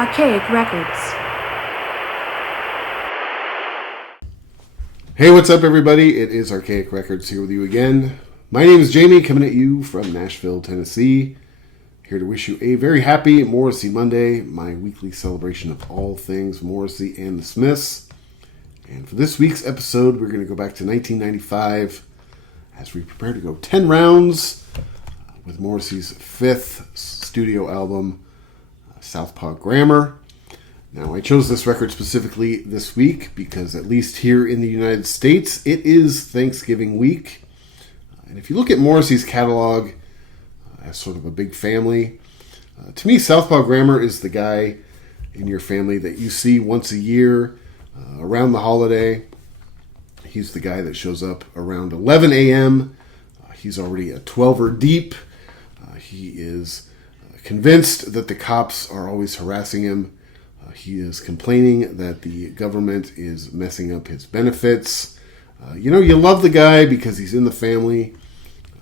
Archaic Records. Hey, what's up, everybody? It is Archaic Records here with you again. My name is Jamie, coming at you from Nashville, Tennessee. Here to wish you a very happy Morrissey Monday, my weekly celebration of all things Morrissey and the Smiths. And for this week's episode, we're going to go back to 1995 as we prepare to go 10 rounds with Morrissey's fifth studio album, Southpaw Grammar. Now, I chose this record specifically this week because, at least here in the United States, it is Thanksgiving week. And if you look at Morrissey's catalog as sort of a big family, to me, Southpaw Grammar is the guy in your family that you see once a year around the holiday. He's the guy that shows up around 11 a.m. He's already a 12er deep. He is convinced that the cops are always harassing him. He is complaining that the government is messing up his benefits. You love the guy because he's in the family.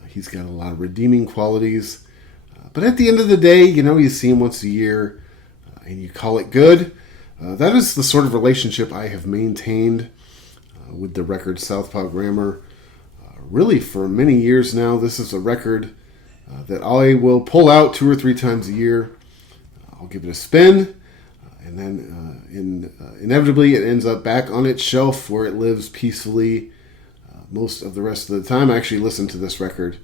He's got a lot of redeeming qualities. But at the end of the day, you see him once a year and you call it good. That is the sort of relationship I have maintained with the record Southpaw Grammar really for many years now. This is a record that I will pull out 2 or 3 times a year. I'll give it a spin, and then inevitably it ends up back on its shelf where it lives peacefully most of the rest of the time. I actually listened to this record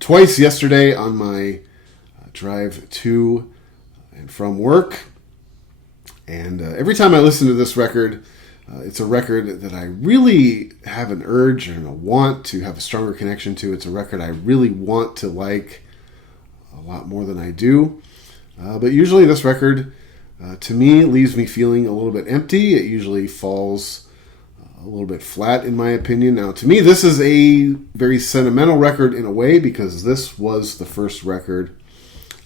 twice yesterday on my drive to and from work, and every time I listen to this record, it's a record that I really have an urge and a want to have a stronger connection to. It's a record I really want to like a lot more than I do. But usually this record, to me, leaves me feeling a little bit empty. It usually falls a little bit flat, in my opinion. Now, to me, this is a very sentimental record in a way because this was the first record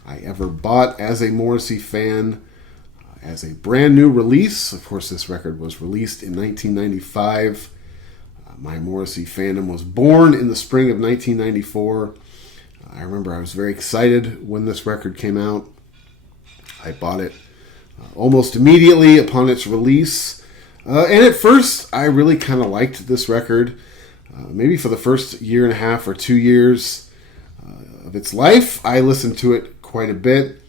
I ever bought as a Morrissey fan. As a brand new release. Of course, this record was released in 1995. My Morrissey fandom was born in the spring of 1994. I remember I was very excited when this record came out. I bought it almost immediately upon its release. And at first, I really kind of liked this record. Maybe for the first year and a half or 2 years of its life, I listened to it quite a bit.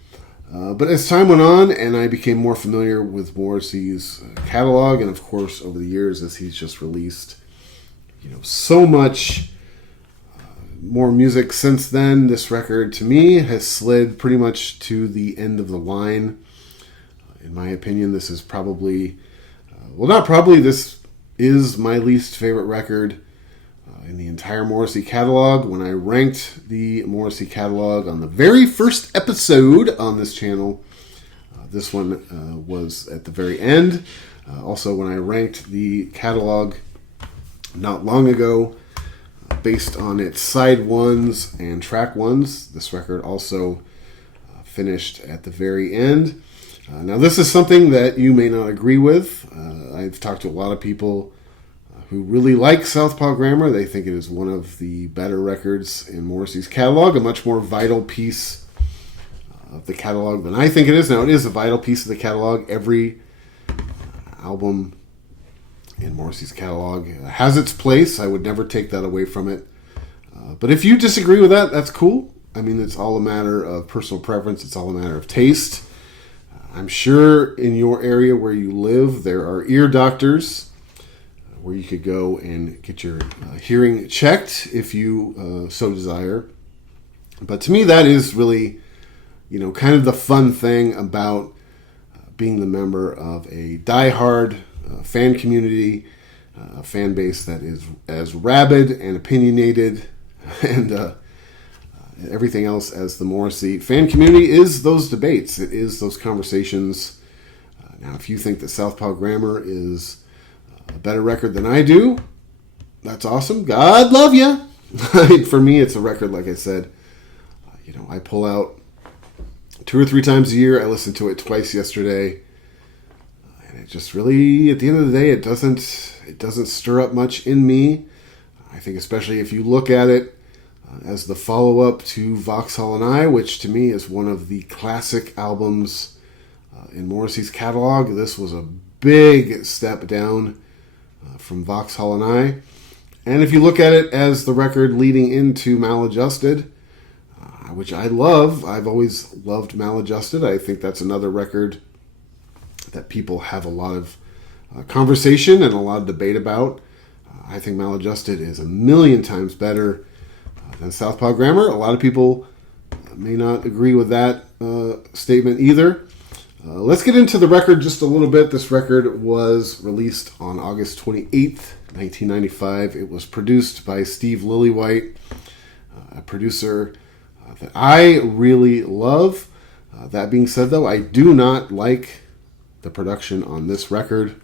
But as time went on and I became more familiar with Morrissey's catalog, and of course over the years as he's just released so much more music since then, this record to me has slid pretty much to the end of the line. In my opinion, this is probably, this is my least favorite record in the entire Morrissey catalog. When I ranked the Morrissey catalog on the very first episode on this channel, this one was at the very end. Also, when I ranked the catalog not long ago, based on its side ones and track ones, this record also finished at the very end. Now, this is something that you may not agree with. I've talked to a lot of people who really like Southpaw Grammar. They think it is one of the better records in Morrissey's catalog, a much more vital piece of the catalog than I think it is. Now, it is a vital piece of the catalog. Every album in Morrissey's catalog has its place. I would never take that away from it. But if you disagree with that, that's cool. I mean, it's all a matter of personal preference. It's all a matter of taste. I'm sure in your area where you live, there are ear doctors where you could go and get your hearing checked if you so desire. But to me, that is really, kind of the fun thing about being the member of a diehard fan community, a fan base that is as rabid and opinionated and everything else as the Morrissey fan community is those debates. It is those conversations. Now, if you think that Southpaw Grammar is a better record than I do, that's awesome. God love you. For me, it's a record, like I said, I pull out 2 or 3 times a year. I listened to it twice yesterday. And it just really, at the end of the day, it doesn't stir up much in me. I think especially if you look at it as the follow-up to Vauxhall and I, which to me is one of the classic albums in Morrissey's catalog. This was a big step down from Vauxhall and I. And if you look at it as the record leading into Maladjusted, which I love, I've always loved Maladjusted. I think that's another record that people have a lot of conversation and a lot of debate about. I think Maladjusted is a million times better than Southpaw Grammar. A lot of people may not agree with that statement either. Let's get into the record just a little bit. This record was released on August 28th, 1995. It was produced by Steve Lillywhite, a producer that I really love. That being said, though, I do not like the production on this record.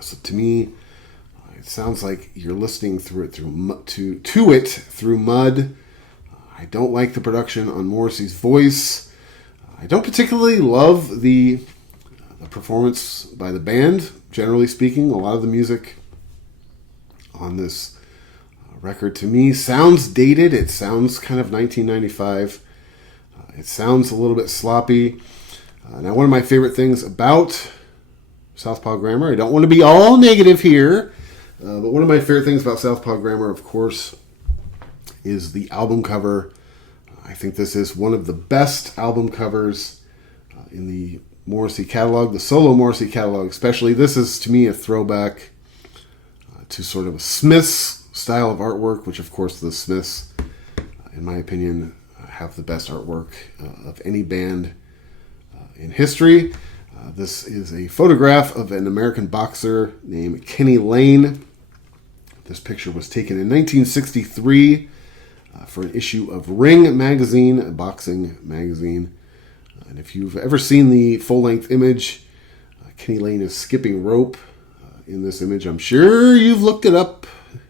So to me, it sounds like you're listening to it through mud. I don't like the production on Morrissey's voice. I don't particularly love the performance by the band, generally speaking. A lot of the music on this record, to me, sounds dated. It sounds kind of 1995. It sounds a little bit sloppy. Now, one of my favorite things about Southpaw Grammar, I don't want to be all negative here, but one of my favorite things about Southpaw Grammar, of course, is the album cover. I think this is one of the best album covers in the Morrissey catalog, the solo Morrissey catalog especially. This is, to me, a throwback to sort of a Smiths style of artwork, which, of course, the Smiths, in my opinion, have the best artwork of any band in history. This is a photograph of an American boxer named Kenny Lane. This picture was taken in 1963 for an issue of Ring magazine, a boxing magazine. And if you've ever seen the full-length image, Kenny Lane is skipping rope in this image. I'm sure you've looked it up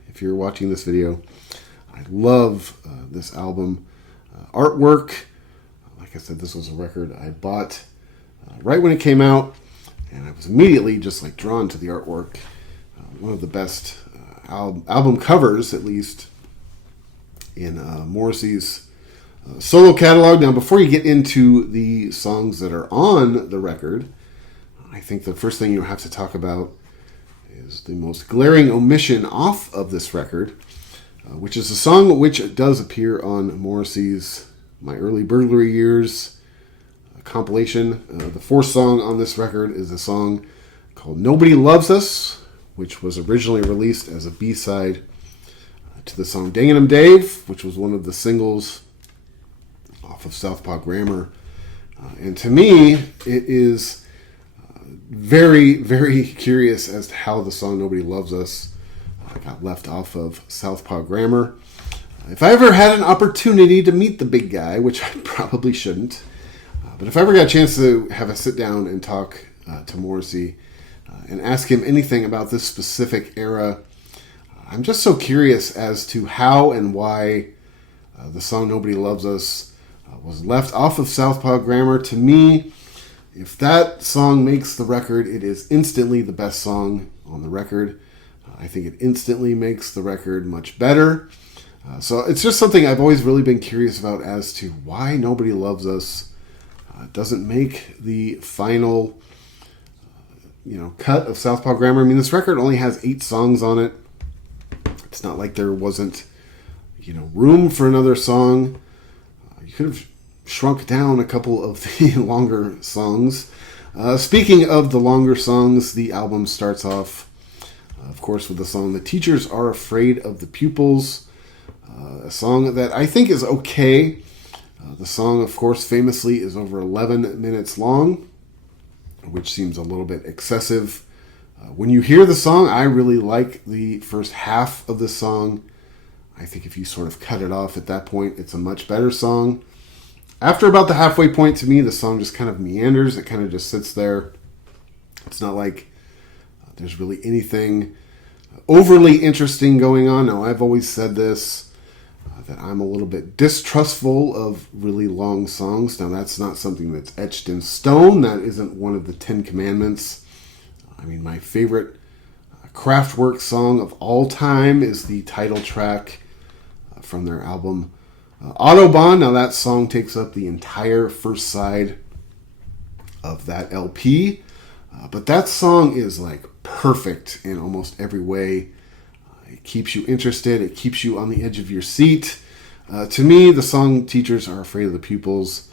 if you're watching this video. I love this album artwork. Like I said, this was a record I bought right when it came out, and I was immediately just like drawn to the artwork. One of the best album covers, at least, in Morrissey's solo catalog. Now, before you get into the songs that are on the record, I think the first thing you have to talk about is the most glaring omission off of this record, which is a song which does appear on Morrissey's My Early Burglary Years compilation. The fourth song on this record is a song called Nobody Loves Us, which was originally released as a B-side to the song Dangin' 'Em Dave, which was one of the singles off of Southpaw Grammar. And to me, it is very, very curious as to how the song Nobody Loves Us got left off of Southpaw Grammar. If I ever had an opportunity to meet the big guy, which I probably shouldn't, but if I ever got a chance to have a sit down and talk to Morrissey and ask him anything about this specific era, I'm just so curious as to how and why the song Nobody Loves Us was left off of Southpaw Grammar. To me, if that song makes the record, it is instantly the best song on the record. I think it instantly makes the record much better. So it's just something I've always really been curious about as to why Nobody Loves Us doesn't make the final cut of Southpaw Grammar. I mean, this record only has 8 songs on it. It's not like there wasn't, room for another song. You could have shrunk down a couple of the longer songs. Speaking of the longer songs, the album starts off, of course, with the song The Teachers Are Afraid of the Pupils, a song that I think is okay. The song, of course, famously is over 11 minutes long, which seems a little bit excessive. When you hear the song, I really like the first half of the song. I think if you sort of cut it off at that point, it's a much better song. After about the halfway point, to me, the song just kind of meanders. It kind of just sits there. It's not like there's really anything overly interesting going on. Now, I've always said this, that I'm a little bit distrustful of really long songs. Now, that's not something that's etched in stone. That isn't one of the 10 Commandments. I mean, my favorite Kraftwerk song of all time is the title track from their album Autobahn. Now, that song takes up the entire first side of that LP. But that song is like perfect in almost every way. It keeps you interested. It keeps you on the edge of your seat. To me, the song Teachers Are Afraid of the Pupils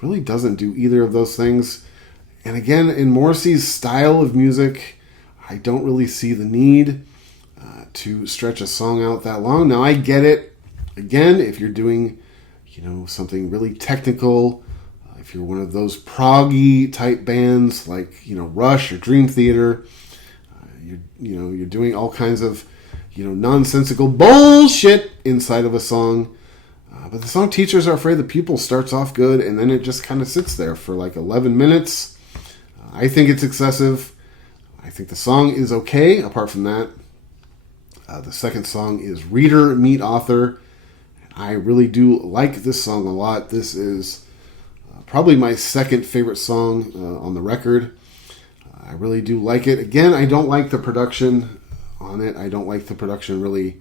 really doesn't do either of those things. And again, in Morrissey's style of music, I don't really see the need to stretch a song out that long. Now, I get it. Again, if you're doing, something really technical, if you're one of those proggy type bands like, Rush or Dream Theater, you're doing all kinds of, nonsensical bullshit inside of a song. But the song Teachers Are Afraid of the Pupils starts off good, and then it just kind of sits there for like 11 minutes. I think it's excessive. I think the song is okay, apart from that. The second song is Reader Meet Author. I really do like this song a lot. This is probably my second favorite song on the record. I really do like it. Again, I don't like the production on it. I don't like the production really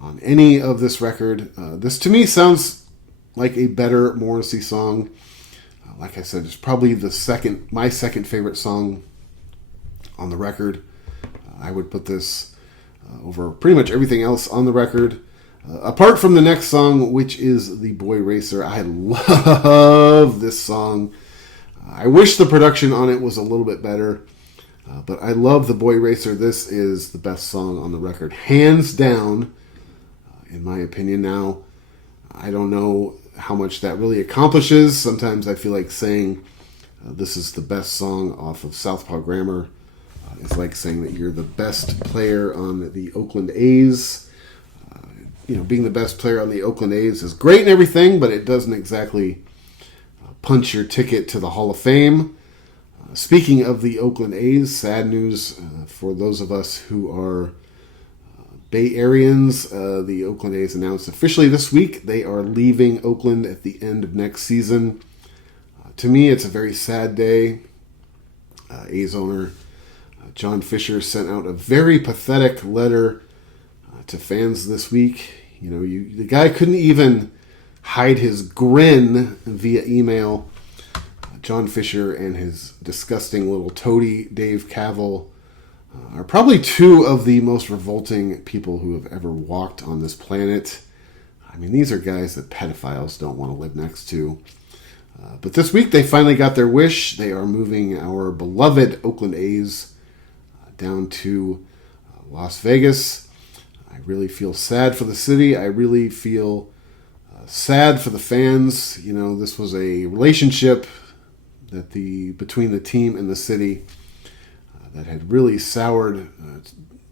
on any of this record. This to me sounds like a better Morrissey song. Like I said, it's probably my second favorite song on the record. I would put this over pretty much everything else on the record. Apart from the next song, which is The Boy Racer. I love this song. I wish the production on it was a little bit better. But I love The Boy Racer. This is the best song on the record. Hands down, in my opinion. Now, I don't know how much that really accomplishes. Sometimes I feel like saying this is the best song off of Southpaw Grammar. It's like saying that you're the best player on the Oakland A's. Being the best player on the Oakland A's is great and everything, but it doesn't exactly punch your ticket to the Hall of Fame. Speaking of the Oakland A's, sad news for those of us who are Bay Areans. The Oakland A's announced officially this week they are leaving Oakland at the end of next season. To me, it's a very sad day. A's owner John Fisher sent out a very pathetic letter to fans this week. The guy couldn't even hide his grin via email. John Fisher and his disgusting little toady, Dave Cavell, are probably two of the most revolting people who have ever walked on this planet. I mean, these are guys that pedophiles don't want to live next to. But this week they finally got their wish. They are moving our beloved Oakland A's down to Las Vegas. I really feel sad for the city. I really feel sad for the fans. This was a relationship that between the team and the city that had really soured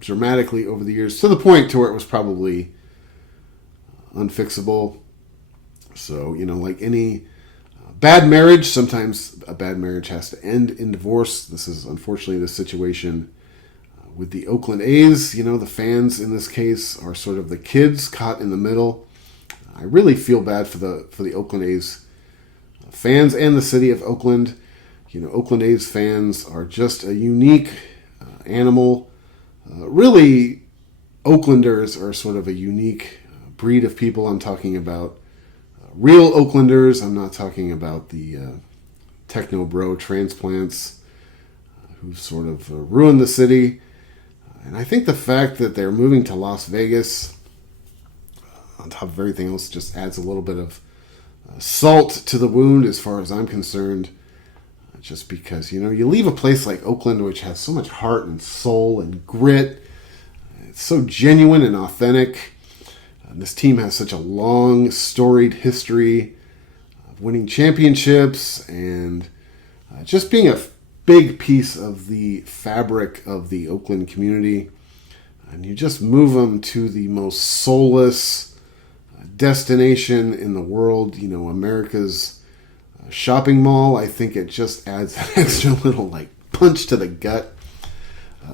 dramatically over the years, to the point to where it was probably unfixable. So, like any bad marriage, sometimes a bad marriage has to end in divorce. This is unfortunately the situation with the Oakland A's. The fans in this case are sort of the kids caught in the middle. I really feel bad for the Oakland A's fans and the city of Oakland. Oakland A's fans are just a unique animal. Really, Oaklanders are sort of a unique breed of people. I'm talking about real Oaklanders. I'm not talking about the techno bro transplants who sort of ruined the city. And I think the fact that they're moving to Las Vegas, on top of everything else, just adds a little bit of salt to the wound as far as I'm concerned. Just because, you leave a place like Oakland, which has so much heart and soul and grit. It's so genuine and authentic. This team has such a long, storied history of winning championships and just being a big piece of the fabric of the Oakland community. And you just move them to the most soulless destination in the world, America's shopping mall. I think it just adds an extra little punch to the gut.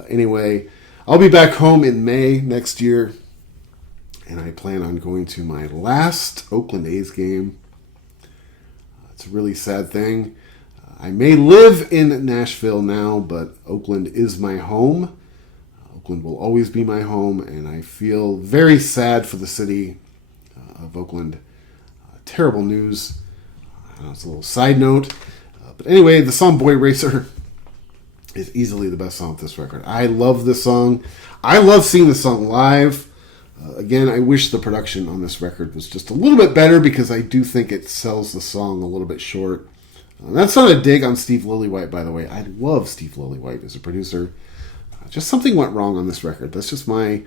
Anyway, I'll be back home in May next year, and I plan on going to my last Oakland A's game. It's a really sad thing. I may live in Nashville now, but Oakland is my home. Oakland will always be my home, and I feel very sad for the city of Oakland. Terrible news. It's a little side note. But anyway, the song Boy Racer is easily the best song of this record. I love this song. I love seeing this song live. Again, I wish the production on this record was just a little bit better because I do think it sells the song a little bit short. That's not a dig on Steve Lillywhite, by the way. I love Steve Lillywhite as a producer. Just something went wrong on this record. That's just my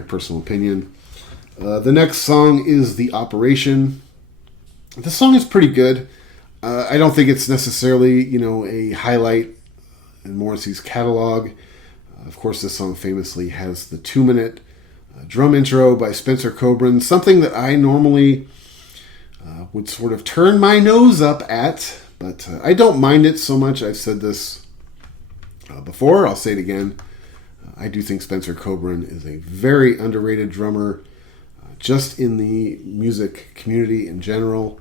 personal opinion. The next song is The Operation. This song is pretty good. I don't think it's necessarily, a highlight in Morrissey's catalog. Of course, this song famously has the 2-minute drum intro by Spencer Coburn, something that I normally would sort of turn my nose up at, but I don't mind it so much. I've said this before. I'll say it again. I do think Spencer Coburn is a very underrated drummer, just in the music community in general.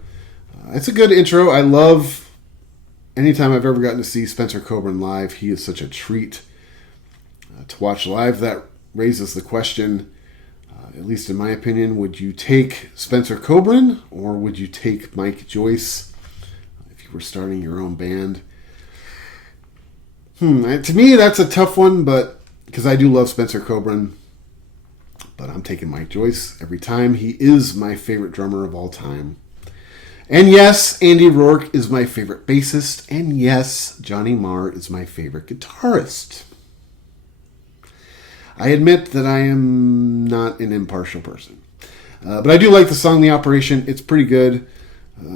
It's a good intro. I love anytime I've ever gotten to see Spencer Coburn live. He is such a treat to watch live. That raises the question, at least in my opinion, would you take Spencer Coburn or would you take Mike Joyce if you were starting your own band? To me, that's a tough one, but because I do love Spencer Coburn, but I'm taking Mike Joyce every time. He is my favorite drummer of all time. And yes, Andy Rourke is my favorite bassist. And yes, Johnny Marr is my favorite guitarist. I admit that I am not an impartial person. But I do like the song The Operation. It's pretty good.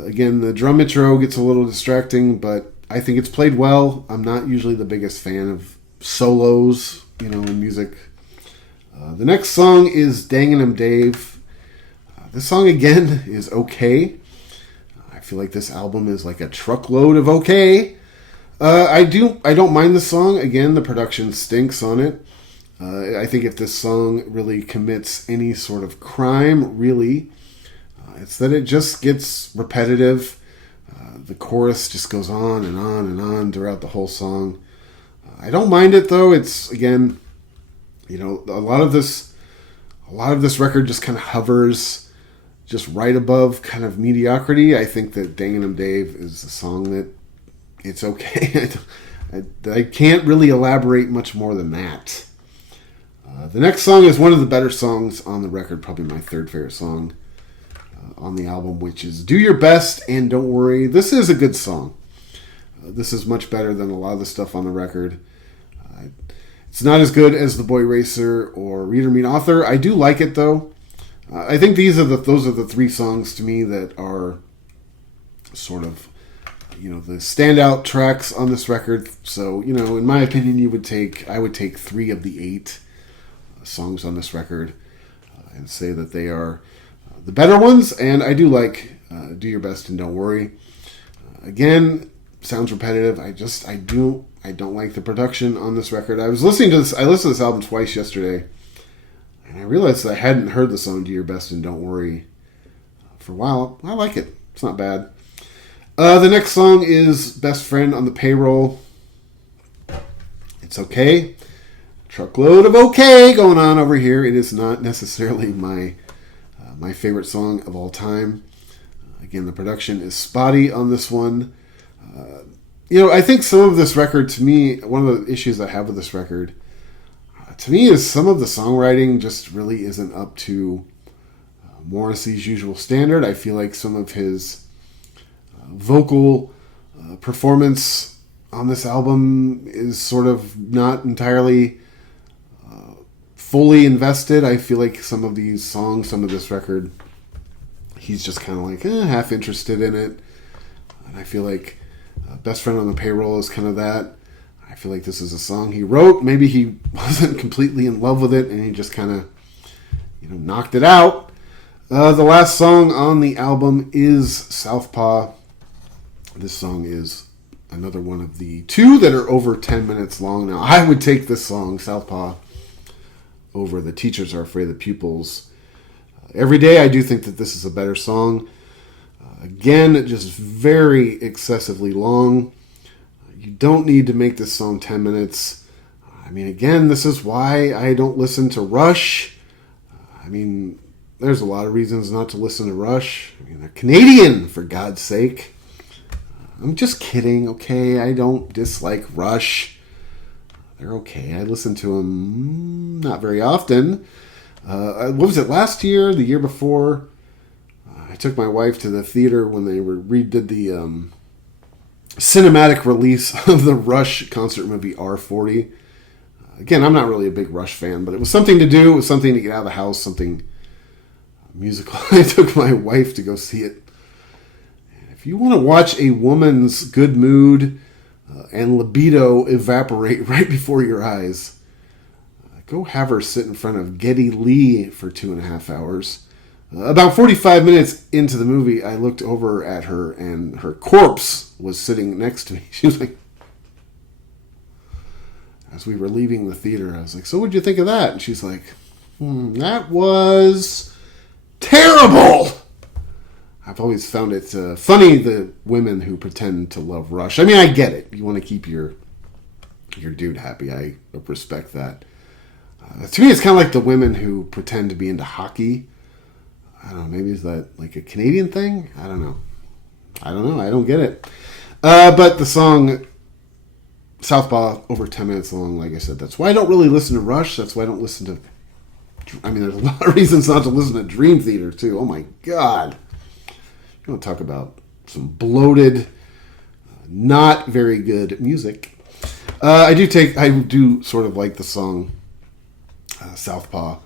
Again, the drum intro gets a little distracting, but I think it's played well. I'm not usually the biggest fan of solos, in music. The next song is Dangin' 'Em Dave. This song, again, is okay. I feel like this album is like a truckload of okay. I don't mind the song. Again, the production stinks on it. I think if this song really commits any sort of crime, really, it's that it just gets repetitive. The chorus just goes on and on and on throughout the whole song. I don't mind it though. It's, again, a lot of this record just kind of hovers just right above kind of mediocrity. I think that Dangin' 'Em Dave is a song that it's okay. I can't really elaborate much more than that. The next song is one of the better songs on the record, probably my third favorite song on the album, which is Do Your Best and Don't Worry. This is a good song. This is much better than a lot of the stuff on the record. It's not as good as The Boy Racer or Reader Meet Author. I do like it though. I think those are the three songs to me that are sort of, the standout tracks on this record. So, in my opinion, I would take 3 of the 8 songs on this record and say that they are the better ones. And I do like Do Your Best and Don't Worry. Again, sounds repetitive. I don't like the production on this record. I listened to this album twice yesterday, and I realized that I hadn't heard the song Do Your Best and Don't Worry for a while. I like it. It's not bad. The next song is Best Friend on the Payroll. It's okay. Truckload of okay going on over here. It is not necessarily my favorite song of all time. Again, the production is spotty on this one. I think some of this record, to me, one of the issues I have with this record, to me, is some of the songwriting just really isn't up to Morrissey's usual standard. I feel like some of his vocal performance on this album is sort of not entirely fully invested. I feel like some of these songs, some of this record, he's just kind of like half interested in it. And I feel like Best Friend on the Payroll is kind of that. I feel like this is a song he wrote. Maybe he wasn't completely in love with it and he just kind of, knocked it out. The last song on the album is Southpaw. This song is another one of the 2 that are over 10 minutes long now. I would take this song, Southpaw, over The Teachers Are Afraid of the Pupils. Every day I do think that this is a better song. Again, just very excessively long. You don't need to make this song 10 minutes. Again, this is why I don't listen to Rush. There's a lot of reasons not to listen to Rush. They're Canadian, for God's sake. I'm just kidding, okay? I don't dislike Rush. They're okay. I listen to them not very often. What was it, last year, the year before? I took my wife to the theater when they redid the cinematic release of the Rush concert movie R40. Again, I'm not really a big Rush fan, but it was something to do. It was something to get out of the house, something musical. I took my wife to go see it. And if you want to watch a woman's good mood and libido evaporate right before your eyes, go have her sit in front of Geddy Lee for 2.5 hours. About 45 minutes into the movie, I looked over at her, and her corpse was sitting next to me. She was like, as we were leaving the theater, I was like, so what'd you think of that? And she's like, that was terrible. I've always found it funny, the women who pretend to love Rush. I mean, I get it. You want to keep your dude happy. I respect that. To me, it's kind of like the women who pretend to be into hockey. I don't know, maybe is that like a Canadian thing? I don't know. I don't get it. But the song Southpaw, over 10 minutes long, like I said, that's why I don't really listen to Rush. That's why I don't listen to... I mean, there's a lot of reasons not to listen to Dream Theater, too. Oh, my God. You want to talk about some bloated, not very good music. I do sort of like the song Southpaw.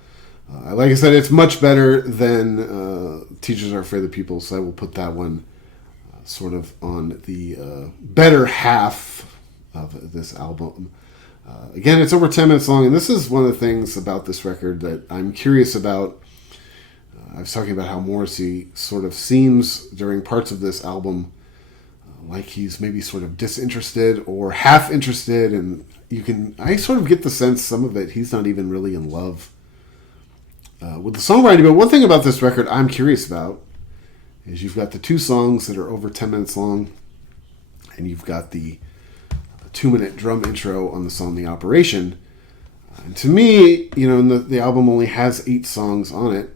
Like I said, it's much better than Teachers Are Afraid of People, so I will put that one sort of on the better half of this album. Again, it's over 10 minutes long, and this is one of the things about this record that I'm curious about. I was talking about how Morrissey sort of seems during parts of this album like he's maybe sort of disinterested or half interested, and I sort of get the sense some of it he's not even really in love with the songwriting. But one thing about this record I'm curious about is you've got the two songs that are over 10 minutes long, and you've got the 2-minute drum intro on the song The Operation. And to me, the album only has 8 songs on it.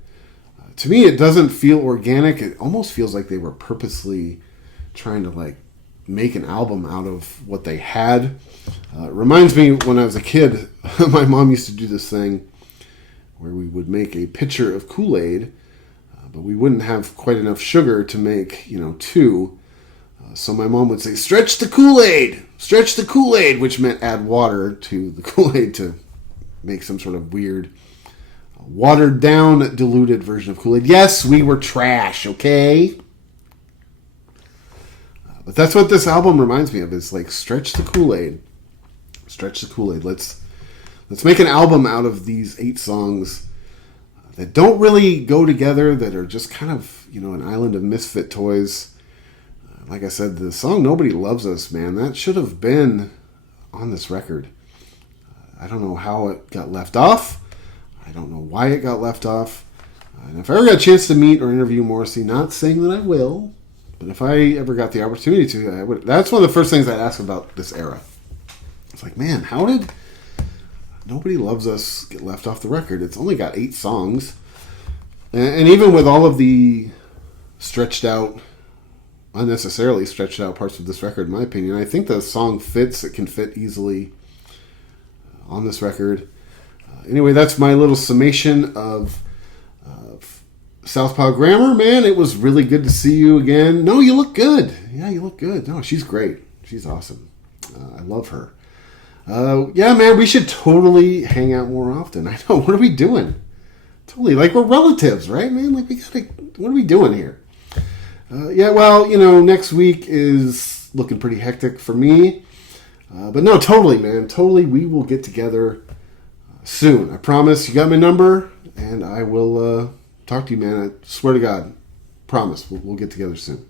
To me, it doesn't feel organic. It almost feels like they were purposely trying to make an album out of what they had. It reminds me when I was a kid, my mom used to do this thing where we would make a pitcher of Kool-Aid, but we wouldn't have quite enough sugar to make, 2. So my mom would say, stretch the Kool-Aid, which meant add water to the Kool-Aid to make some sort of weird, watered down, diluted version of Kool-Aid. Yes, we were trash, okay? But that's what this album reminds me of, is stretch the Kool-Aid. Stretch the Kool-Aid. Let's make an album out of these 8 songs that don't really go together, that are just kind of, an island of misfit toys. Like I said, the song Nobody Loves Us, man, that should have been on this record. I don't know how it got left off. I don't know why it got left off. And if I ever got a chance to meet or interview Morrissey, not saying that I will, but if I ever got the opportunity to, I would. That's one of the first things I'd ask about this era. It's like, man, how did Nobody Loves Us get left off the record? It's only got 8 songs. And even with all of the unnecessarily stretched out parts of this record, in my opinion, I think the song fits. It can fit easily on this record. Anyway, that's my little summation of Southpaw Grammar. Man, it was really good to see you again. No, you look good. Yeah, you look good. No, she's great. She's awesome. I love her. Yeah, man, we should totally hang out more often. I know. What are we doing? Totally. We're relatives, right, man? What are we doing here? Yeah, well, next week is looking pretty hectic for me. But no, totally, man. Totally, we will get together soon. I promise. You got my number, and I will talk to you, man. I swear to God. Promise. We'll get together soon.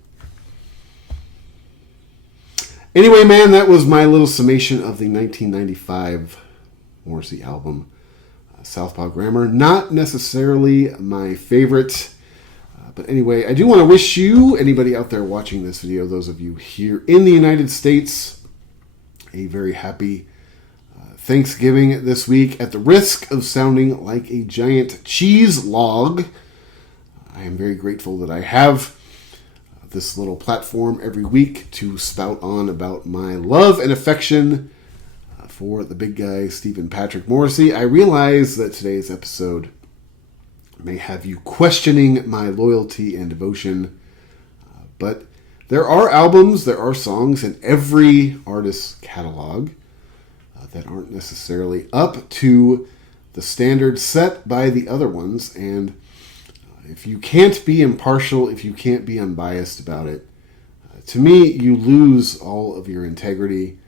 Anyway, man, that was my little summation of the 1995 Morrissey album, Southpaw Grammar. Not necessarily my favorite. But anyway, I do want to wish you, anybody out there watching this video, those of you here in the United States, a very happy Thanksgiving this week. At the risk of sounding like a giant cheese log, I am very grateful that I have this little platform every week to spout on about my love and affection for the big guy, Stephen Patrick Morrissey. I realize that today's episode may have you questioning my loyalty and devotion, but there are albums, there are songs in every artist's catalog that aren't necessarily up to the standards set by the other ones, and if you can't be impartial, if you can't be unbiased about it, to me, you lose all of your integrity.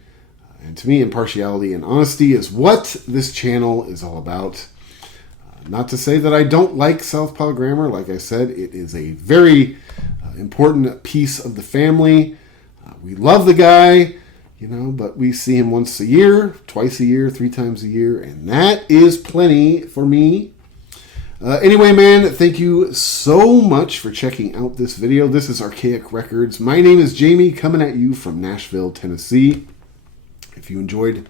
And to me, impartiality and honesty is what this channel is all about. Not to say that I don't like Southpaw Grammar. Like I said, it is a very important piece of the family. We love the guy, but we see him once a year, twice a year, 3 times a year, and that is plenty for me. Anyway, man, thank you so much for checking out this video. This is Archaic Records. My name is Jamie, coming at you from Nashville, Tennessee. If you enjoyed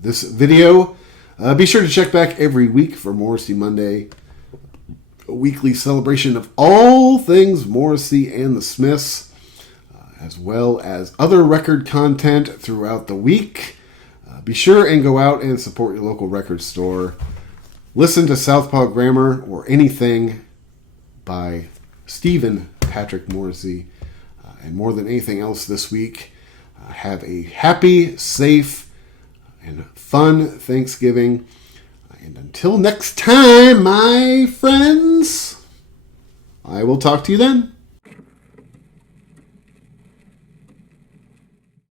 this video, be sure to check back every week for Morrissey Monday, a weekly celebration of all things Morrissey and the Smiths, as well as other record content throughout the week. Be sure and go out and support your local record store. Listen to Southpaw Grammar or anything by Stephen Patrick Morrissey. And more than anything else this week, have a happy, safe, and fun Thanksgiving. And until next time, my friends, I will talk to you then.